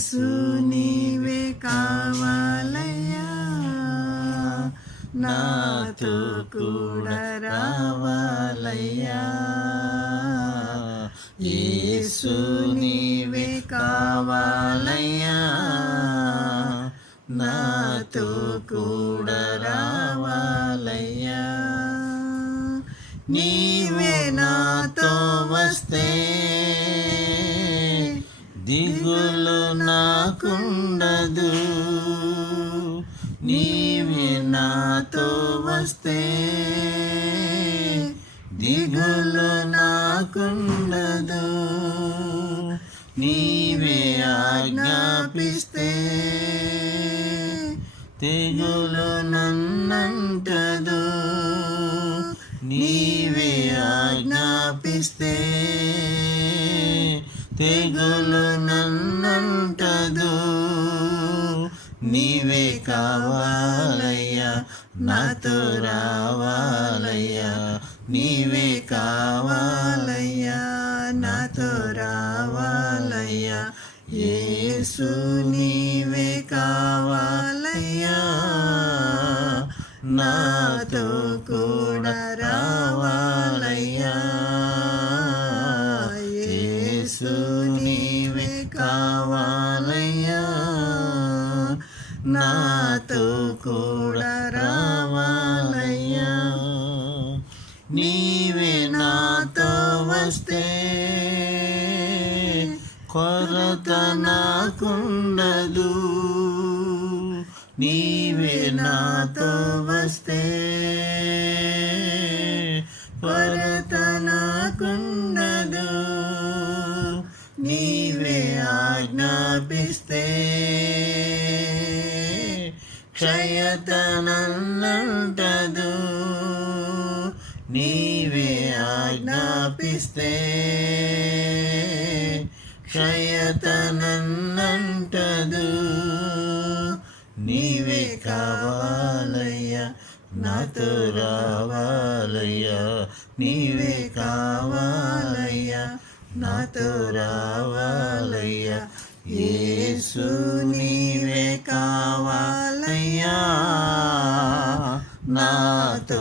యేసు నీవే కావాలయ్యా, నాతో కూడా రావాలయ్యా. యేసు నీవే కావాలయ్యా, నాతో కూడా రావాలయ్యా. నీవే నాతో వస్తే దిగులు నాకుండదు, నీవే నాతో వస్తే దిగులు నాకుండదు. నీవే ఆజ్ఞాపిస్తే తెగులు నన్నంటదు, నీవే ఆజ్ఞాపిస్తే తెగులు నన్నంటదు. నీవే కావాలయ్యా, నాతో రావాలయ్యా. నీవే కావాలయ్యా, నాతో రావాలయ్యా. యేసు నీవే కావాలయ్యా, నాతో కూడా రావాలయ్యా. యేసు నీవే కావాలయ్యా, నాతో కూడా రావాలయ్యా. నీవే నాతో వస్తే కొరత నాకుండదు, నీవే నాతో వస్తే కొరత నాకుండదు. నీవే ఆజ్ఞాపిస్తే క్షయత నన్నంటదు, నీవే ఆజ్ఞాపిస్తే క్షయత నన్నంటదు. నీవే కావాలయ్యా, నాతో రావాలయ్యా. నీవే కావాలయ్యా, నాతో రావాలయ్యా. యేసు నీవే కావాలయ్యా, నాతో